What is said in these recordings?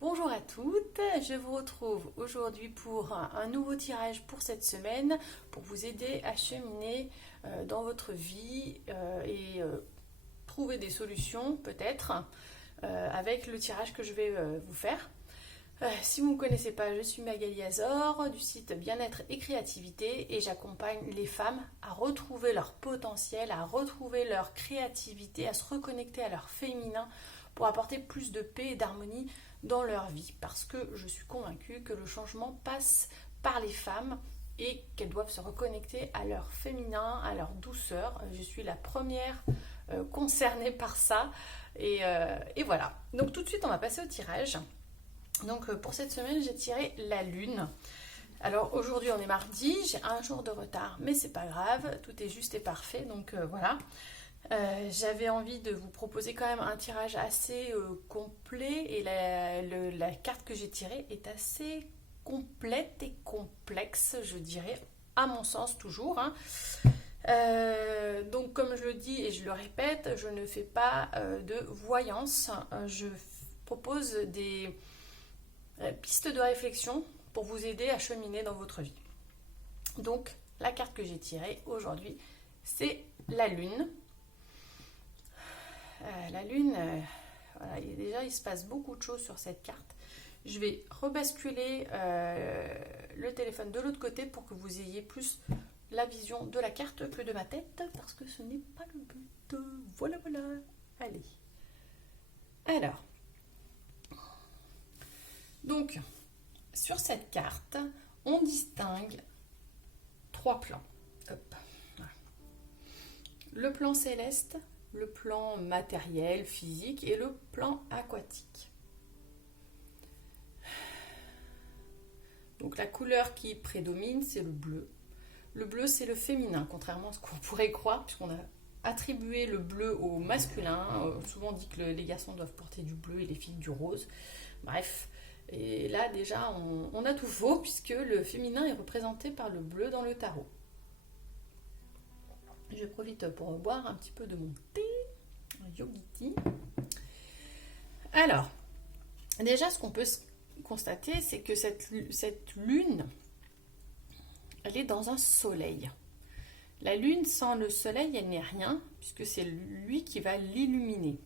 Bonjour à toutes, je vous retrouve aujourd'hui pour un nouveau tirage pour cette semaine pour vous aider à cheminer dans votre vie et trouver des solutions peut-être avec le tirage que je vais vous faire. Si vous ne me connaissez pas, je suis Magali Azor du site Bien-être et Créativité et j'accompagne les femmes à retrouver leur potentiel, à retrouver leur créativité, à se reconnecter à leur féminin pour apporter plus de paix et d'harmonie dans leur vie. Parce que je suis convaincue que le changement passe par les femmes et qu'elles doivent se reconnecter à leur féminin, à leur douceur. Je suis la première concernée par ça. Et voilà. Donc tout de suite, on va passer au tirage. Donc pour cette semaine, j'ai tiré la lune. Alors aujourd'hui, on est mardi, j'ai un jour de retard, mais c'est pas grave, tout est juste et parfait, donc voilà. J'avais envie de vous proposer quand même un tirage assez complet et la carte que j'ai tirée est assez complète et complexe, je dirais, à mon sens toujours, hein. Donc comme je le dis et je le répète, je ne fais pas de voyance, je propose des pistes de réflexion pour vous aider à cheminer dans votre vie. Donc, la carte que j'ai tirée aujourd'hui, c'est la lune. La lune, voilà, déjà, il se passe beaucoup de choses sur cette carte. Je vais rebasculer le téléphone de l'autre côté pour que vous ayez plus la vision de la carte que de ma tête, parce que ce n'est pas le but. Voilà. Allez. Alors, donc, sur cette carte, on distingue trois plans. Hop. Voilà. Le plan céleste, le plan matériel, physique et le plan aquatique. Donc la couleur qui prédomine, c'est le bleu. Le bleu, c'est le féminin, contrairement à ce qu'on pourrait croire, puisqu'on a attribué le bleu au masculin. Souvent on dit que les garçons doivent porter du bleu et les filles du rose. Bref. Et là, déjà, on a tout faux, puisque le féminin est représenté par le bleu dans le tarot. Je profite pour boire un petit peu de mon thé, un yogi. Alors, déjà, ce qu'on peut constater, c'est que cette lune, elle est dans un soleil. La lune, sans le soleil, elle n'est rien, puisque c'est lui qui va l'illuminer.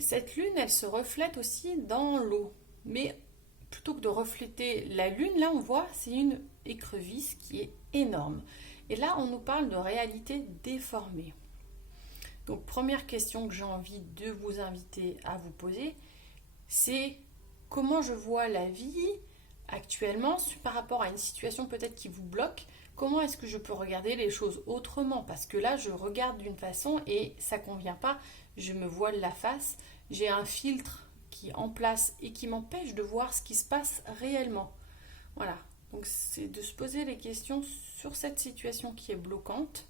Cette lune, elle se reflète aussi dans l'eau. Mais plutôt que de refléter la lune, là on voit, c'est une écrevisse qui est énorme. Et là, on nous parle de réalité déformée. Donc, première question que j'ai envie de vous inviter à vous poser, c'est comment je vois la vie actuellement par rapport à une situation peut-être qui vous bloque. Comment est-ce que je peux regarder les choses autrement? Parce que là, je regarde d'une façon et ça ne convient pas. Je me voile la face. J'ai un filtre qui est en place et qui m'empêche de voir ce qui se passe réellement. Voilà. Donc, c'est de se poser les questions sur cette situation qui est bloquante.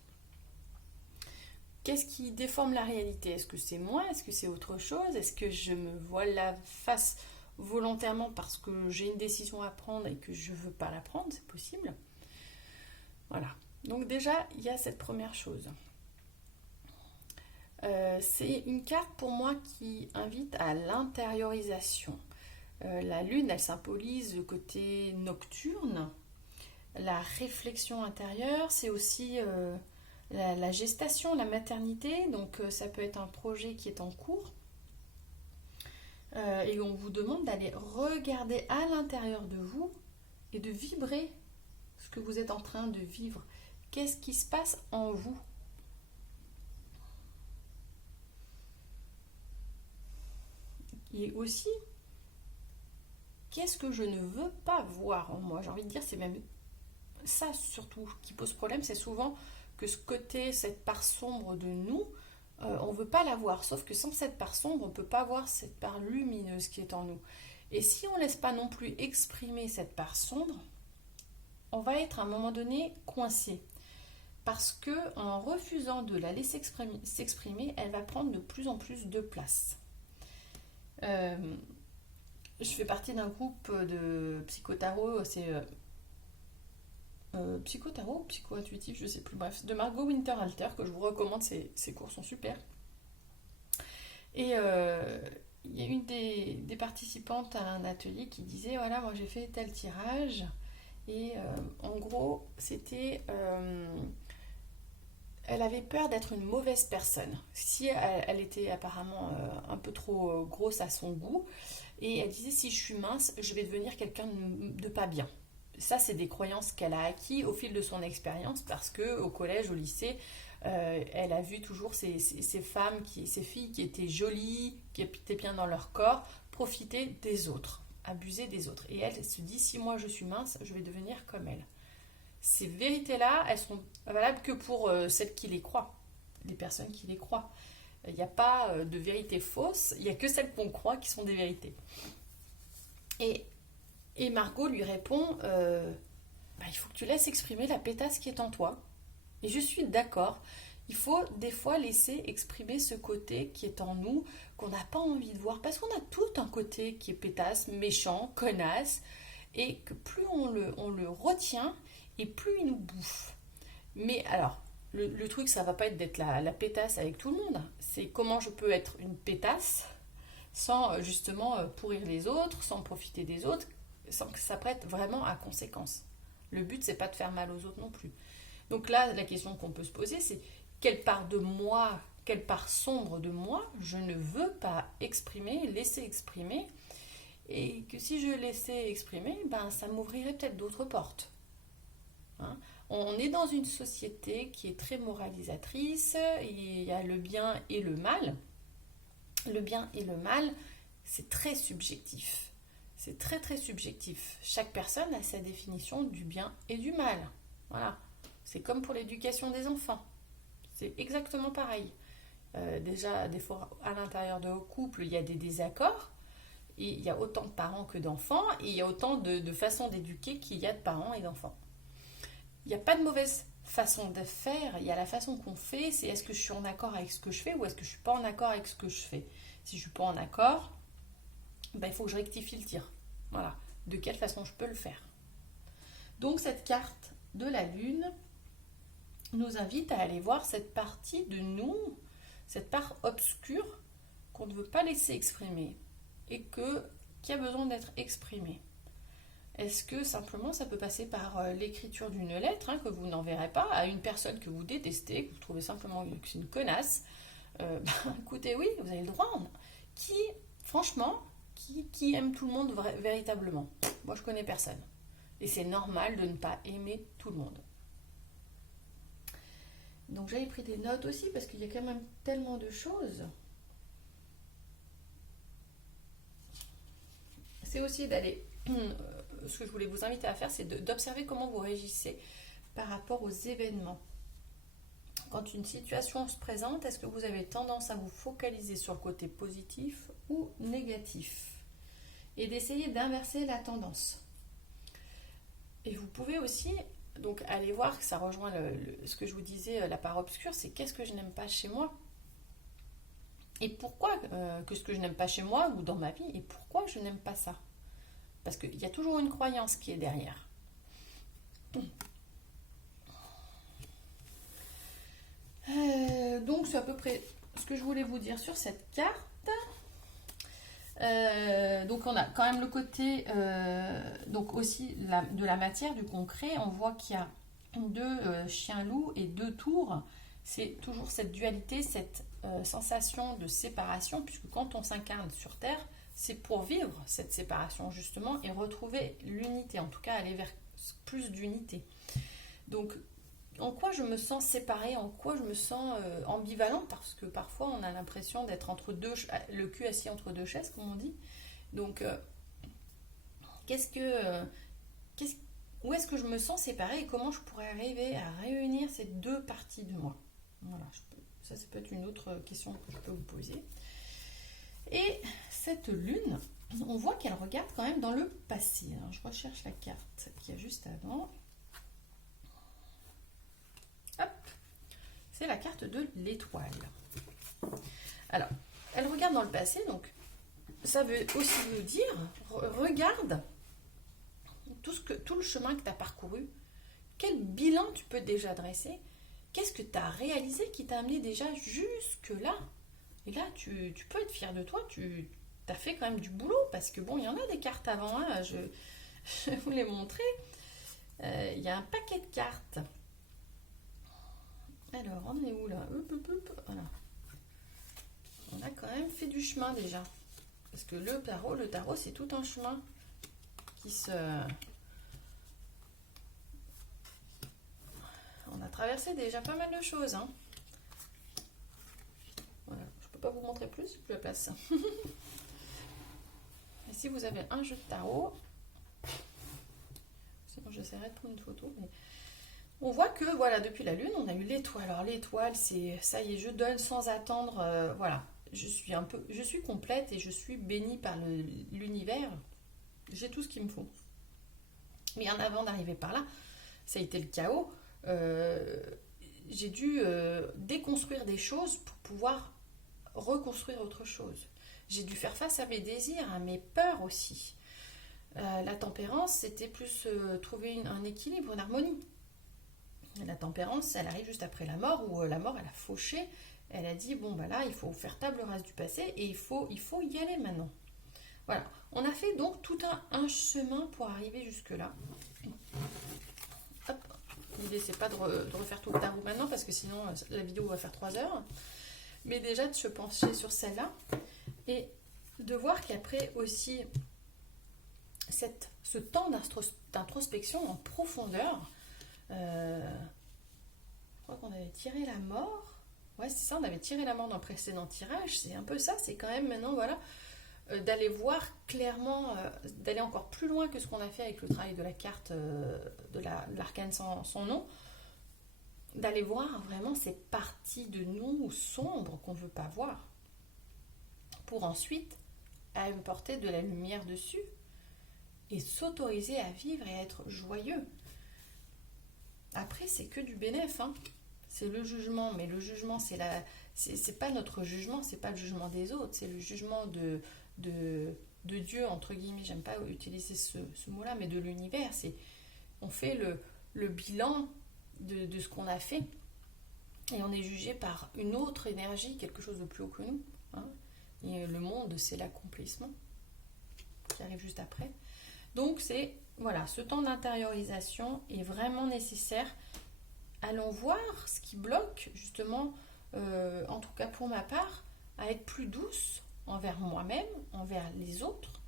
Qu'est-ce qui déforme la réalité? Est-ce que c'est moi? Est-ce que c'est autre chose? Est-ce que je me voile la face volontairement parce que j'ai une décision à prendre et que je ne veux pas la prendre? C'est possible. Voilà. Donc déjà, il y a cette première chose. C'est une carte pour moi qui invite à l'intériorisation. La lune, elle symbolise le côté nocturne, la réflexion intérieure, c'est aussi la gestation, la maternité, donc ça peut être un projet qui est en cours. Et on vous demande d'aller regarder à l'intérieur de vous et de vibrer ce que vous êtes en train de vivre. Qu'est-ce qui se passe en vous? Et aussi, qu'est-ce que je ne veux pas voir en moi? J'ai envie de dire, c'est même ça surtout qui pose problème, c'est souvent que ce côté, cette part sombre de nous, on ne veut pas la voir. Sauf que sans cette part sombre, on ne peut pas voir cette part lumineuse qui est en nous. Et si on ne laisse pas non plus exprimer cette part sombre, on va être à un moment donné coincé. Parce que en refusant de la laisser s'exprimer, elle va prendre de plus en plus de place. Je fais partie d'un groupe de psychotarot, c'est psychotarot ou psycho-intuitif, je ne sais plus, bref, de Margot Winterhalter, que je vous recommande, ses cours sont super. Et il y a une des participantes à un atelier qui disait, voilà, moi j'ai fait tel tirage, et en gros, c'était... elle avait peur d'être une mauvaise personne. Si elle était apparemment un peu trop grosse à son goût, et elle disait, si je suis mince, je vais devenir quelqu'un de pas bien. Ça, c'est des croyances qu'elle a acquis au fil de son expérience, parce que au collège, au lycée, elle a vu toujours ces femmes, ces filles qui étaient jolies, qui étaient bien dans leur corps, profiter des autres, abuser des autres. Et elle se dit, si moi je suis mince, je vais devenir comme elle. Ces vérités-là, elles sont valables que pour celles qui les croient, les personnes qui les croient. Il n'y a pas de vérité fausse, il n'y a que celles qu'on croit qui sont des vérités. Et, et Margot lui répond, il faut que tu laisses exprimer la pétasse qui est en toi. Et je suis d'accord, il faut des fois laisser exprimer ce côté qui est en nous, qu'on n'a pas envie de voir, parce qu'on a tout un côté qui est pétasse, méchant, connasse, et que plus on le retient, et plus il nous bouffe. Mais alors, le truc, ça va pas être d'être la pétasse avec tout le monde, c'est comment je peux être une pétasse sans justement pourrir les autres, sans profiter des autres, sans que ça prête vraiment à conséquence. Le but, c'est pas de faire mal aux autres non plus. Donc là, la question qu'on peut se poser, c'est quelle part de moi, quelle part sombre de moi, je ne veux pas exprimer, laisser exprimer, et que si je laissais exprimer, ça m'ouvrirait peut-être d'autres portes. Hein. On est dans une société qui est très moralisatrice, il y a le bien et le mal. Le bien et le mal, c'est très subjectif. C'est très très subjectif. Chaque personne a sa définition du bien et du mal. Voilà. C'est comme pour l'éducation des enfants. C'est exactement pareil. Déjà, des fois, à l'intérieur de couple, il y a des désaccords. Et il y a autant de parents que d'enfants. Et il y a autant de façons d'éduquer qu'il y a de parents et d'enfants. Il n'y a pas de mauvaise façon de faire. Il y a la façon qu'on fait. C'est est-ce que je suis en accord avec ce que je fais ou est-ce que je ne suis pas en accord avec ce que je fais. Si je ne suis pas en accord, il faut que je rectifie le tir. Voilà. De quelle façon je peux le faire. Donc, cette carte de la Lune nous invite à aller voir cette partie de nous, cette part obscure qu'on ne veut pas laisser exprimer et qui a besoin d'être exprimée. Est-ce que simplement ça peut passer par l'écriture d'une lettre que vous n'enverrez pas à une personne que vous détestez, que vous trouvez simplement que c'est une connasse. Écoutez, oui, vous avez le droit. Franchement, qui aime tout le monde véritablement? Moi, je connais personne. Et c'est normal de ne pas aimer tout le monde. Donc j'avais pris des notes aussi parce qu'il y a quand même tellement de choses. C'est aussi d'aller... ce que je voulais vous inviter à faire, c'est d'observer comment vous réagissez par rapport aux événements. Quand une situation se présente, est-ce que vous avez tendance à vous focaliser sur le côté positif ou négatif? Et d'essayer d'inverser la tendance. Et vous pouvez aussi... Donc, allez voir que ça rejoint ce que je vous disais, la part obscure, c'est qu'est-ce que je n'aime pas chez moi et pourquoi que ce que je n'aime pas chez moi ou dans ma vie et pourquoi je n'aime pas ça. Parce qu'il y a toujours une croyance qui est derrière. Donc, c'est à peu près ce que je voulais vous dire sur cette carte. Donc on a quand même le côté donc aussi de la matière, du concret. On voit qu'il y a 2 chiens-loups et 2 tours. C'est toujours cette dualité, cette sensation de séparation, puisque quand on s'incarne sur Terre, c'est pour vivre cette séparation justement et retrouver l'unité, en tout cas aller vers plus d'unité. Donc en quoi je me sens séparée, en quoi je me sens ambivalente, parce que parfois on a l'impression d'être le cul assis entre 2 chaises, comme on dit. Donc, où est-ce que je me sens séparée et comment je pourrais arriver à réunir ces 2 parties de moi? Voilà, ça peut être une autre question que je peux vous poser. Et cette lune, on voit qu'elle regarde quand même dans le passé. Alors, je recherche la carte qu'il y a juste avant. Hop, c'est la carte de l'étoile. Alors, elle regarde dans le passé, donc ça veut aussi nous dire, regarde tout le chemin que tu as parcouru, quel bilan tu peux déjà dresser, qu'est-ce que tu as réalisé qui t'a amené déjà jusque-là. Et là, tu peux être fier de toi, tu tu as fait quand même du boulot, parce que bon, il y en a des cartes avant, hein, je vais vous les montrer. Il y a un paquet de cartes. Alors, on est où là? Voilà. On a quand même fait du chemin déjà. Parce que le tarot, c'est tout un chemin qui se... On a traversé déjà pas mal de choses, hein. Voilà, je peux pas vous montrer plus, je le place. Et si vous avez un jeu de tarot, sinon j'essaierai de prendre une photo, mais on voit que voilà, depuis la lune, on a eu l'étoile. Alors l'étoile, c'est ça y est, je donne sans attendre. Voilà, je suis complète et je suis bénie par l'univers. J'ai tout ce qu'il me faut. Mais en avant d'arriver par là, ça a été le chaos. J'ai dû déconstruire des choses pour pouvoir reconstruire autre chose. J'ai dû faire face à mes désirs, à mes peurs aussi. La tempérance, c'était plus trouver un équilibre, une harmonie. La tempérance, elle arrive juste après la mort, où la mort, elle a fauché. Elle a dit, bon, bah là, il faut faire table rase du passé et il faut y aller maintenant. Voilà. On a fait donc tout un chemin pour arriver jusque-là. Hop. L'idée, c'est pas de refaire tout le tarot maintenant, parce que sinon, la vidéo va faire 3 heures. Mais déjà, de se pencher sur celle-là et de voir qu'après aussi, ce temps d'introspection en profondeur, je crois qu'on avait tiré la mort. Ouais, c'est ça, on avait tiré la mort dans le précédent tirage. C'est un peu ça, c'est quand même maintenant, voilà, d'aller voir clairement, d'aller encore plus loin que ce qu'on a fait avec le travail de la carte de l'arcane sans nom, d'aller voir vraiment ces parties de nous sombres qu'on ne veut pas voir, pour ensuite apporter de la lumière dessus et s'autoriser à vivre et à être joyeux. Après, c'est que du bénéf, hein. C'est le jugement, mais le jugement, c'est pas notre jugement, c'est pas le jugement des autres, c'est le jugement de Dieu, entre guillemets. J'aime pas utiliser ce mot-là, mais de l'univers. On fait le bilan de ce qu'on a fait et on est jugé par une autre énergie, quelque chose de plus haut que nous, hein. Et le monde, c'est l'accomplissement qui arrive juste après. Donc c'est, voilà, ce temps d'intériorisation est vraiment nécessaire. Allons voir ce qui bloque, justement, en tout cas pour ma part, à être plus douce envers moi-même, envers les autres.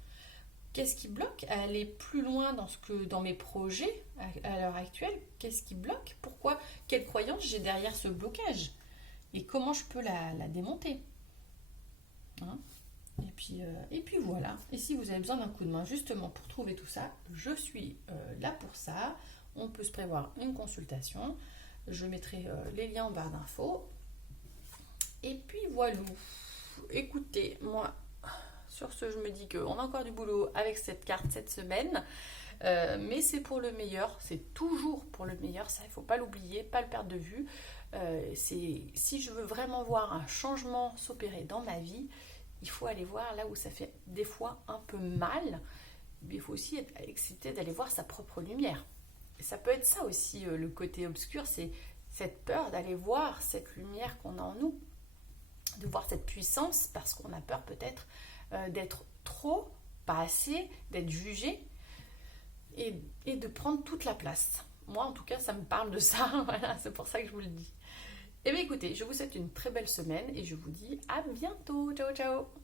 Qu'est-ce qui bloque à aller plus loin dans mes projets à l'heure actuelle? Qu'est-ce qui bloque? Pourquoi? Quelle croyance j'ai derrière ce blocage? Et comment je peux la démonter, hein? Et puis voilà. Et si vous avez besoin d'un coup de main justement pour trouver tout ça, je suis là pour ça. On peut se prévoir une consultation. Je mettrai les liens en barre d'infos. Et puis voilà. Écoutez, moi, sur ce, je me dis qu'on a encore du boulot avec cette carte cette semaine. Mais c'est pour le meilleur. C'est toujours pour le meilleur. Ça, il ne faut pas l'oublier, pas le perdre de vue. Si je veux vraiment voir un changement s'opérer dans ma vie, il faut aller voir là où ça fait des fois un peu mal, mais il faut aussi être excité d'aller voir sa propre lumière. Et ça peut être ça aussi, le côté obscur, c'est cette peur d'aller voir cette lumière qu'on a en nous, de voir cette puissance, parce qu'on a peur peut-être d'être trop, pas assez, d'être jugé et de prendre toute la place. Moi, en tout cas, ça me parle de ça, voilà, c'est pour ça que je vous le dis. Eh bien écoutez, je vous souhaite une très belle semaine et je vous dis à bientôt. Ciao, ciao!